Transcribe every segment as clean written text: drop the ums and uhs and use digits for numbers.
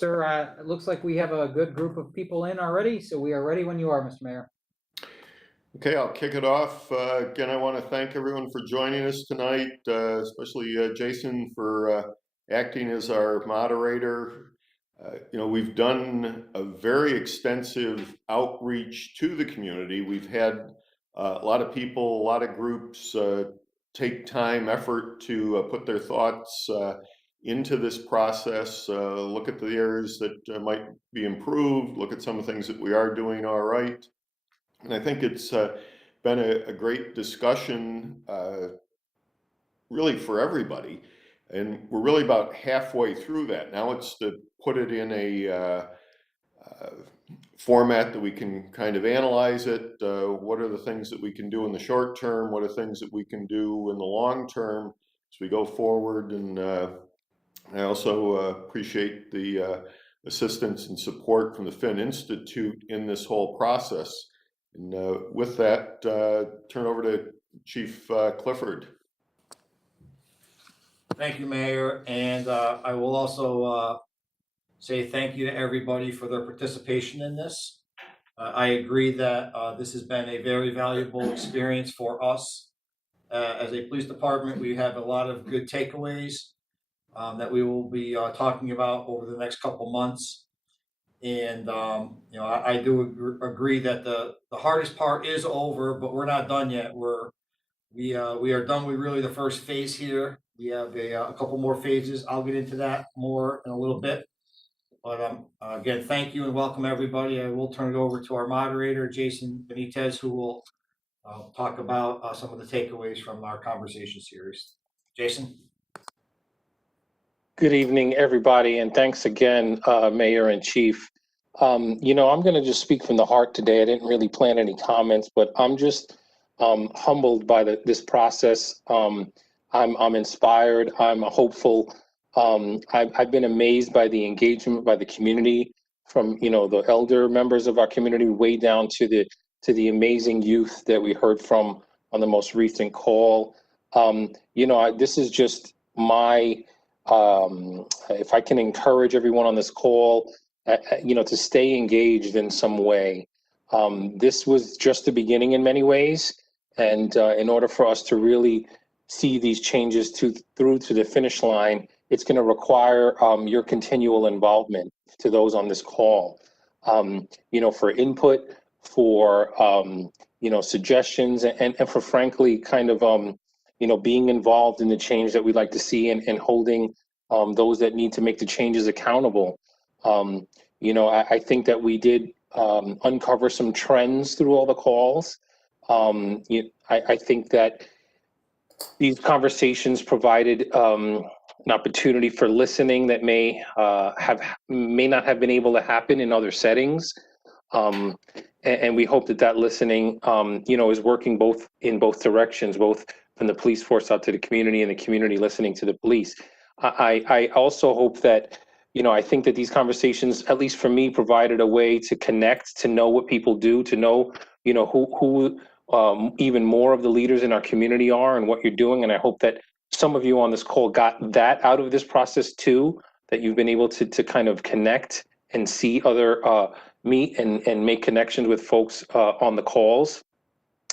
Sir, it looks like we have a good group of people in already, so we are ready when you are, Mr. Mayor. Okay, I'll kick it off. Again, I want to thank everyone for joining us tonight, especially Jason for acting as our moderator. We've done a very extensive outreach to the community. We've had a lot of people, a lot of groups take time, effort to put their thoughts into this process, look at the areas that might be improved, look at some of the things that we are doing all right. And I think it's been a great discussion, really for everybody. And we're really about halfway through that. Now it's to put it in a format that we can kind of analyze it. What are the things that we can do in the short term? What are things that we can do in the long term as we go forward? And I also appreciate the assistance and support from the Finn Institute in this whole process. And with that, turn over to Chief Clifford. Thank you, Mayor. And I will also say thank you to everybody for their participation in this. I agree that this has been a very valuable experience for us. As a police department, we have a lot of good takeaways that we will be talking about over the next couple months. And I do agree that the hardest part is over, but we're not done yet. We are done with really the first phase here. We have a couple more phases. I'll get into that more in a little bit. But again, thank you and welcome everybody. I will turn it over to our moderator, Jason Benitez, who will talk about some of the takeaways from our conversation series. Jason? Good evening, everybody, and thanks again, Mayor and Chief. I'm going to just speak from the heart today. I didn't really plan any comments, but I'm just humbled by this process. I'm inspired. I'm hopeful. I've been amazed by the engagement by the community, from the elder members of our community way down to the amazing youth that we heard from on the most recent call. This is just my if I can encourage everyone on this call, to stay engaged in some way. This was just the beginning in many ways, and in order for us to really see these changes through to the finish line, it's going to require your continual involvement to those on this call. For input, for suggestions, and for frankly, kind of being involved in the change that we'd like to see, and holding those that need to make the changes accountable. I think that we did uncover some trends through all the calls. I think that these conversations provided an opportunity for listening that may not have been able to happen in other settings. And we hope that listening, is working in both directions, both from the police force out to the community and the community listening to the police. I also hope that, I think that these conversations, at least for me, provided a way to connect, to know what people do, to know, who even more of the leaders in our community are and what you're doing. And I hope that some of you on this call got that out of this process too, that you've been able to kind of connect and see other, meet and make connections with folks on the calls.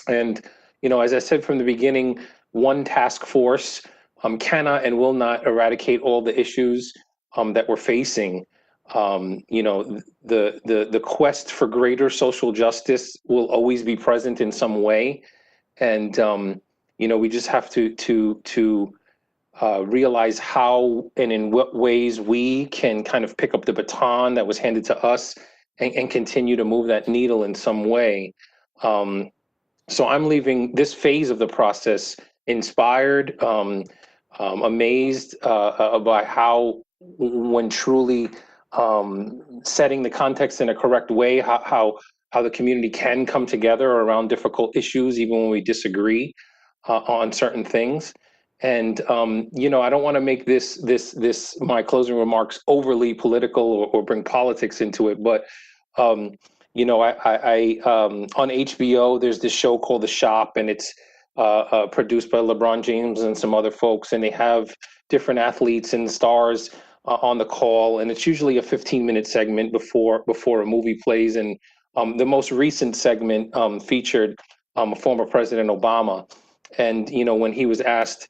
And, as I said from the beginning, one task force cannot and will not eradicate all the issues that we're facing. The quest for greater social justice will always be present in some way. And, we just have to realize how and in what ways we can kind of pick up the baton that was handed to us and continue to move that needle in some way. So I'm leaving this phase of the process inspired, amazed by how, when truly setting the context in a correct way, how the community can come together around difficult issues, even when we disagree on certain things. And I don't want to make this my closing remarks overly political or bring politics into it, but I on HBO there's this show called The Shop, and it's produced by LeBron James and some other folks, and they have different athletes and stars on the call, and it's usually a 15-minute segment before a movie plays. And the most recent segment featured former President Obama, and when he was asked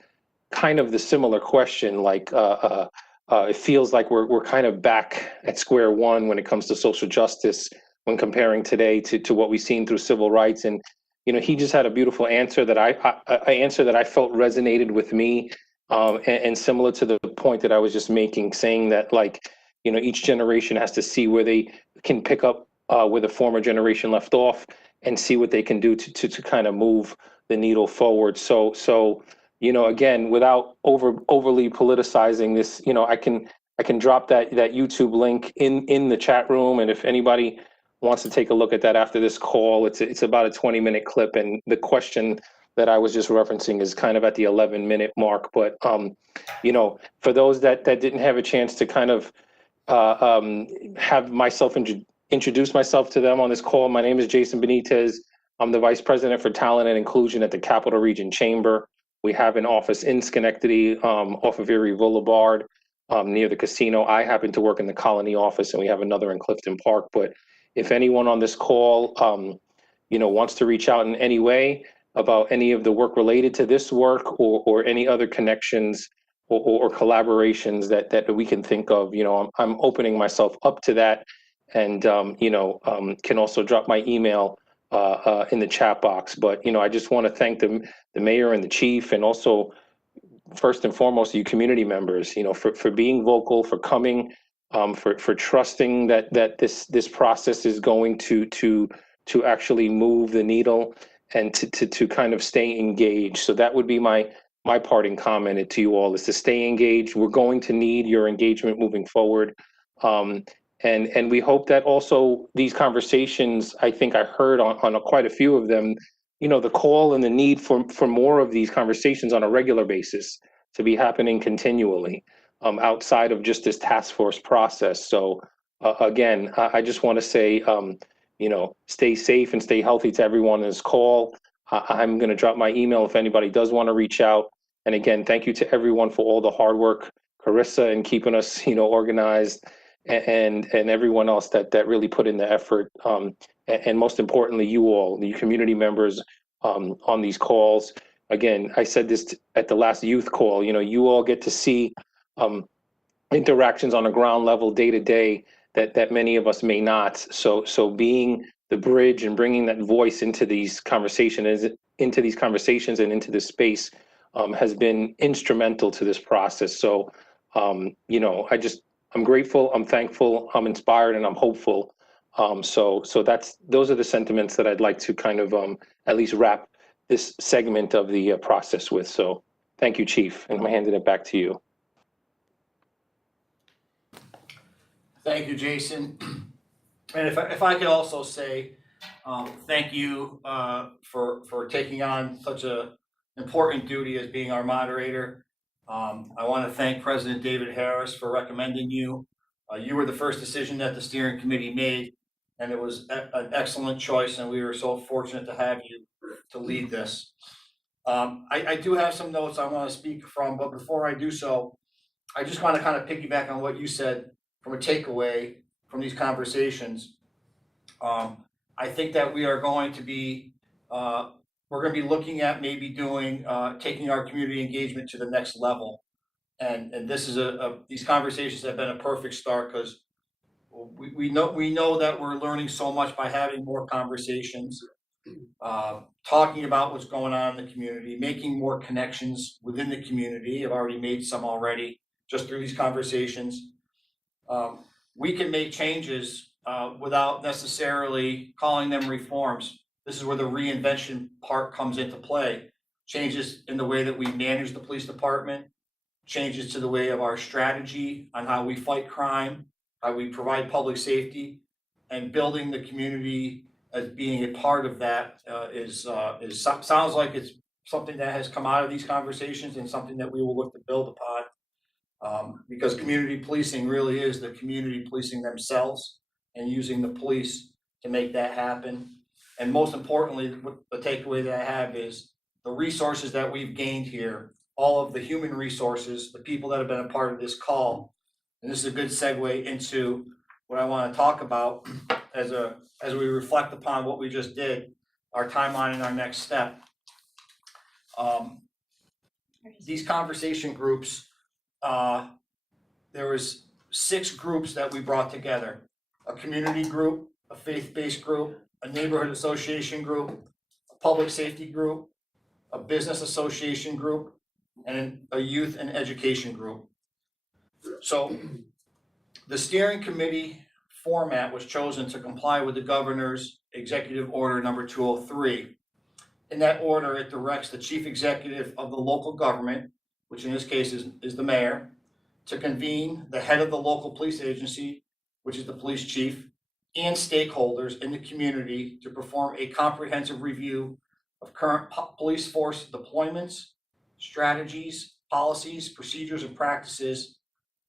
kind of the similar question, like it feels like we're kind of back at square one when it comes to social justice when comparing today to what we've seen through civil rights. And he just had a beautiful answer that I felt resonated with me, and similar to the point that I was just making, saying that, like, each generation has to see where they can pick up where the former generation left off and see what they can do to kind of move the needle forward. So again, without overly politicizing this, I can drop that YouTube link in the chat room, and if anybody wants to take a look at that after this call, it's about a 20-minute clip, and the question that I was just referencing is kind of at the 11-minute mark. But for those that didn't have a chance to kind of have myself introduce myself to them on this call, my name is Jason Benitez. I'm the Vice President for Talent and Inclusion at the Capital Region Chamber. We have an office in Schenectady, off of Erie Boulevard, near the casino. I happen to work in the Colony office, and we have another in Clifton Park. But if anyone on this call, wants to reach out in any way about any of the work related to this work, or any other connections or collaborations that we can think of, I'm opening myself up to that, and can also drop my email in the chat box. But I just want to thank the mayor and the chief, and also first and foremost you community members, for being vocal, for coming, for trusting that this process is going to actually move the needle, and to kind of stay engaged. So that would be my parting comment to you all, is to stay engaged. We're going to need your engagement moving forward. And we hope that also these conversations, I think I heard on quite a few of them, the call and the need for more of these conversations on a regular basis to be happening continually, outside of just this task force process. So again, I just want to say, stay safe and stay healthy to everyone on this call. I'm going to drop my email if anybody does want to reach out. And again, thank you to everyone for all the hard work, Carissa, and keeping us, organized, and everyone else that really put in the effort. And most importantly, you all, the community members on these calls. Again, I said this at the last youth call, you all get to see interactions on a ground level day to day that many of us may not. So being the bridge and bringing that voice into these conversations and into this space has been instrumental to this process. So, I'm grateful, I'm thankful, I'm inspired, and I'm hopeful. So those are the sentiments that I'd like to kind of at least wrap this segment of the process with. So thank you, Chief, and I'm handing it back to you. Thank you, Jason. And if I could also say, thank you for taking on such a important duty as being our moderator. I want to thank President David Harris for recommending you. You were the first decision that the steering committee made, and it was an excellent choice, and we were so fortunate to have you to lead this. I do have some notes I want to speak from, but before I do so, I just want to kind of piggyback on what you said from a takeaway from these conversations. I think that we are going to be we're going to be looking at maybe doing taking our community engagement to the next level, and this is these conversations have been a perfect start, because we know that we're learning so much by having more conversations, talking about what's going on in the community, making more connections within the community. I've already made some already just through these conversations. We can make changes without necessarily calling them reforms. This is where the reinvention part comes into play. Changes in the way that we manage the police department, changes to the way of our strategy on how we fight crime, how we provide public safety, and building the community as being a part of that sounds like it's something that has come out of these conversations, and something that we will look to build upon. Because community policing really is the community policing themselves and using the police to make that happen. And most importantly, the takeaway that I have is the resources that we've gained here, all of the human resources, the people that have been a part of this call, And this is a good segue into what I want to talk about as we reflect upon what we just did, our timeline and our next step. These conversation groups, there was 6 groups that we brought together: a community group, a faith-based group, a neighborhood association group, a public safety group, a business association group, and a youth and education group. So the steering committee format was chosen to comply with the governor's executive order number 203. In that order, it directs the chief executive of the local government, which in this case is the mayor, to convene the head of the local police agency, which is the police chief, and stakeholders in the community to perform a comprehensive review of current police force deployments, strategies, policies, procedures, and practices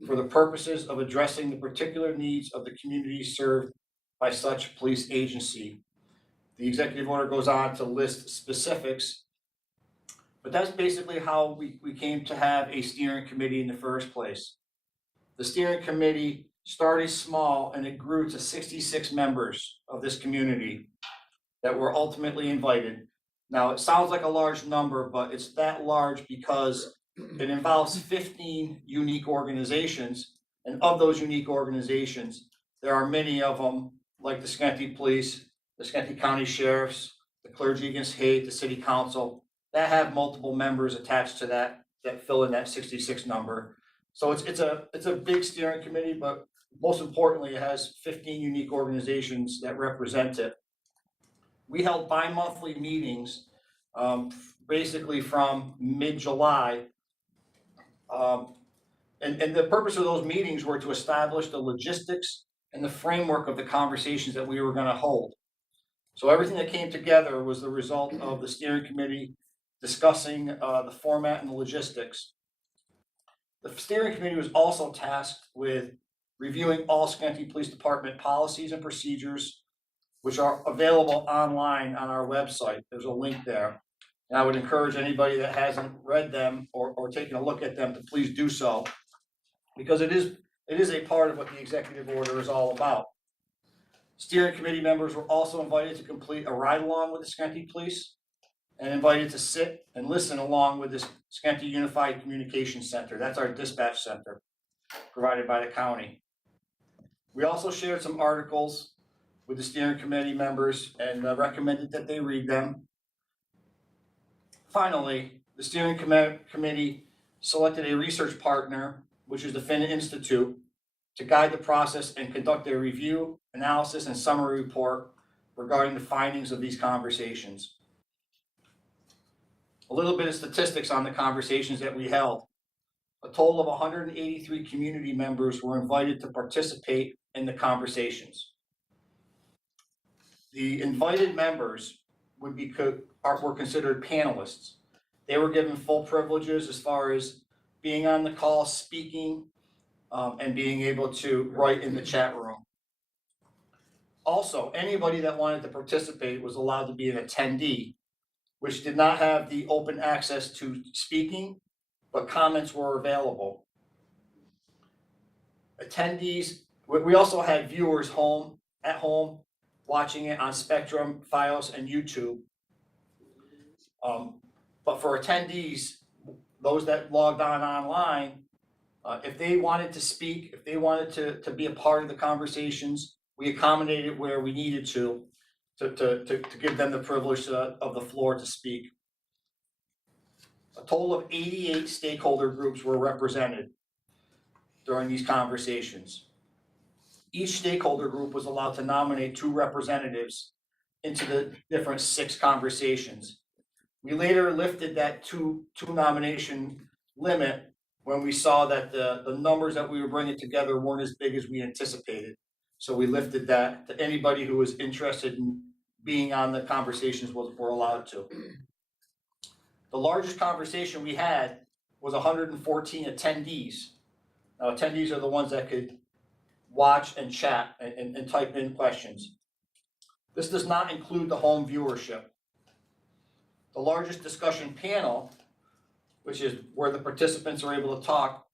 for the purposes of addressing the particular needs of the community served by such police agency. The executive order goes on to list specifics, but that's basically how we came to have a steering committee in the first place. The steering committee started small and it grew to 66 members of this community that were ultimately invited. Now, it sounds like a large number, but it's that large because it involves 15 unique organizations, and of those unique organizations, there are many of them, like the Schenectady Police, the Schenectady County Sheriffs, the Clergy Against Hate, the City Council, that have multiple members attached to that fill in that 66 number. So it's a big steering committee, but most importantly, it has 15 unique organizations that represent it. We held bi-monthly meetings, basically from mid-July. And the purpose of those meetings were to establish the logistics and the framework of the conversations that we were going to hold. So everything that came together was the result of the steering committee discussing the format and the logistics. The steering committee was also tasked with reviewing all Schenectady Police Department policies and procedures, which are available online on our website. There's a link there. And I would encourage anybody that hasn't read them or taken a look at them to please do so, because it is a part of what the executive order is all about. Steering committee members were also invited to complete a ride-along with the Schenectady Police and invited to sit and listen along with the Schenectady Unified Communication Center. That's our dispatch center provided by the county. We also shared some articles with the steering committee members and recommended that they read them. Finally, the steering committee selected a research partner, which is the Finn Institute, to guide the process and conduct a review, analysis, and summary report regarding the findings of these conversations. A little bit of statistics on the conversations that we held. A total of 183 community members were invited to participate in the conversations. The invited members were considered panelists. They were given full privileges as far as being on the call, speaking, and being able to write in the chat room. Also, anybody that wanted to participate was allowed to be an attendee, which did not have the open access to speaking, but comments were available. Attendees, we also had viewers at home watching it on Spectrum, Fios, and YouTube. But for attendees, those that logged on online, if they wanted to speak, if they wanted to be a part of the conversations, we accommodated where we needed to give them the privilege of the floor to speak. A total of 88 stakeholder groups were represented during these conversations. Each stakeholder group was allowed to nominate 2 representatives into the different 6 conversations. We later lifted that two nomination limit when we saw that the numbers that we were bringing together weren't as big as we anticipated. So we lifted that to anybody who was interested in being on the conversations were allowed to. The largest conversation we had was 114 attendees. Now, attendees are the ones that could watch and chat and type in questions. This does not include the home viewership. The largest discussion panel, which is where the participants are able to talk,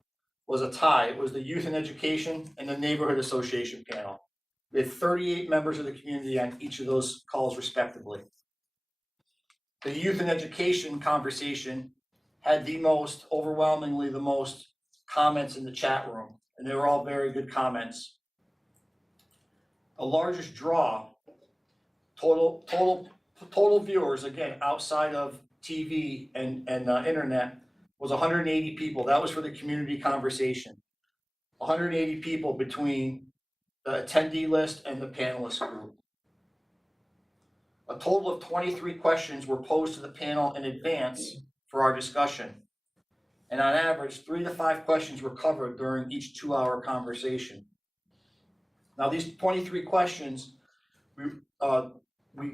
was a tie. It was the Youth and Education and the Neighborhood Association panel. We had 38 members of the community on each of those calls respectively. The Youth and Education conversation had overwhelmingly the most comments in the chat room, and they were all very good comments. The largest draw, total viewers, again, outside of TV and internet, was 180 people. That was for the community conversation. 180 people between the attendee list and the panelist group. A total of 23 questions were posed to the panel in advance for our discussion. And on average, 3 to 5 questions were covered during each 2-hour conversation. Now, these 23 questions, we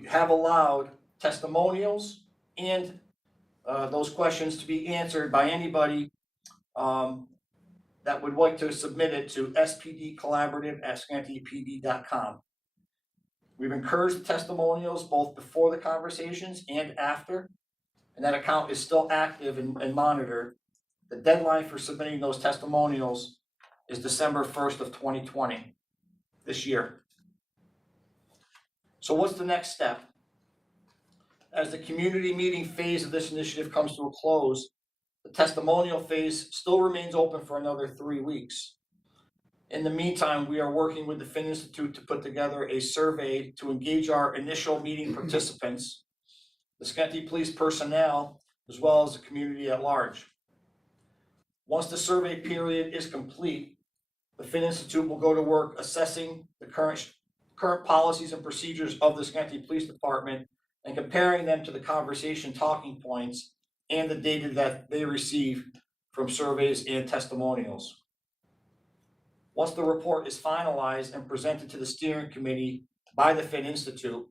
have allowed testimonials and those questions to be answered by anybody that would like to submit it to spdcollaborative@schenectadypd.com. We've encouraged testimonials both before the conversations and after, and that account is still active and monitored. The deadline for submitting those testimonials is December 1st of 2020, this year. So what's the next step? As the community meeting phase of this initiative comes to a close, the testimonial phase still remains open for another 3 weeks. In the meantime, we are working with the Fin Institute to put together a survey to engage our initial meeting participants, the Schenectady Police personnel, as well as the community at large. Once the survey period is complete, the Fin Institute will go to work assessing the current policies and procedures of the Schenectady Police Department and comparing them to the conversation talking points and the data that they receive from surveys and testimonials. Once the report is finalized and presented to the steering committee by the Fin Institute,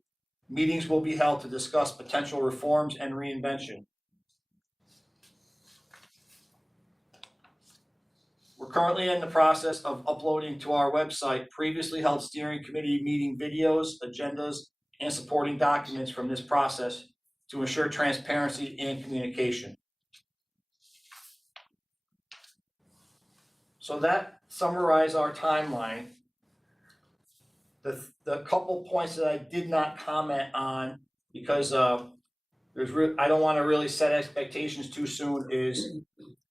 meetings will be held to discuss potential reforms and reinvention. We're currently in the process of uploading to our website previously held steering committee meeting videos, agendas, and supporting documents from this process to ensure transparency and communication. So that summarizes our timeline. The couple points that I did not comment on because I don't want to really set expectations too soon is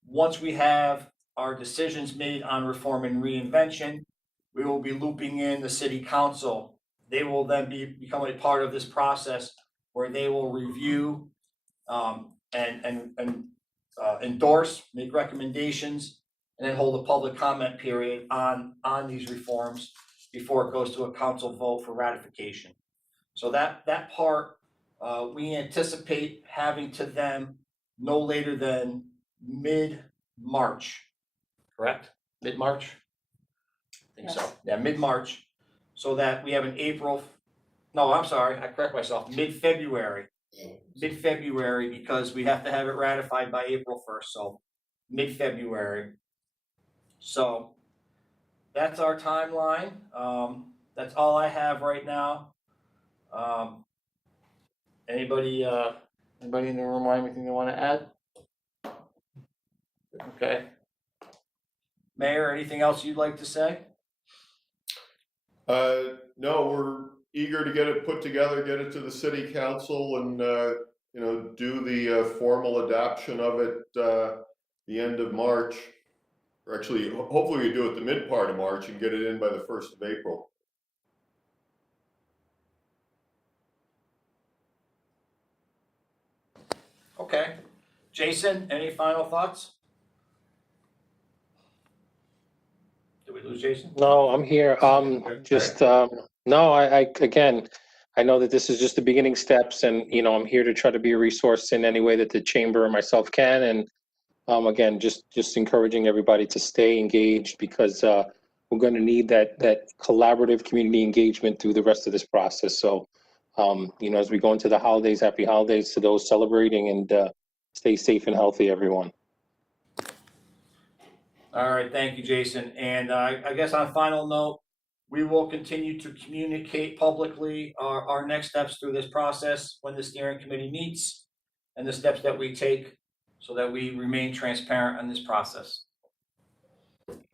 once we have our decisions made on reform and reinvention, we will be looping in the city council. They will then become a part of this process where they will review and endorse, make recommendations, and then hold a public comment period on these reforms before it goes to a council vote for ratification. So that part, we anticipate having to them no later than mid-March, correct? Mid-March? I think so. Yeah, mid-March, so that we have an I correct myself, mid-February. Mid-February, because we have to have it ratified by April 1st, so mid-February. So that's our timeline. That's all I have right now. Anybody in the room have anything they want to add? Okay. Mayor, anything else you'd like to say? No, we're eager to get it put together, get it to the city council, and do the formal adoption of it the end of March. Or actually, hopefully we do it the mid part of March and get it in by the 1st of April. Okay. Jason, any final thoughts? Did we lose Jason? No, I'm here. No, again, I know that this is just the beginning steps and, I'm here to try to be a resource in any way that the chamber and myself can. And again, just encouraging everybody to stay engaged because we're going to need that collaborative community engagement through the rest of this process. So, as we go into the holidays, happy holidays to those celebrating, and stay safe and healthy, everyone. All right, thank you, Jason. And I guess on a final note, we will continue to communicate publicly our next steps through this process when the steering committee meets and the steps that we take so that we remain transparent on this process.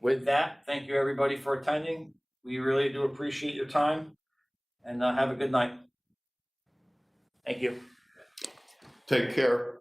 With that, thank you everybody for attending. We really do appreciate your time, and have a good night. Thank you. Take care.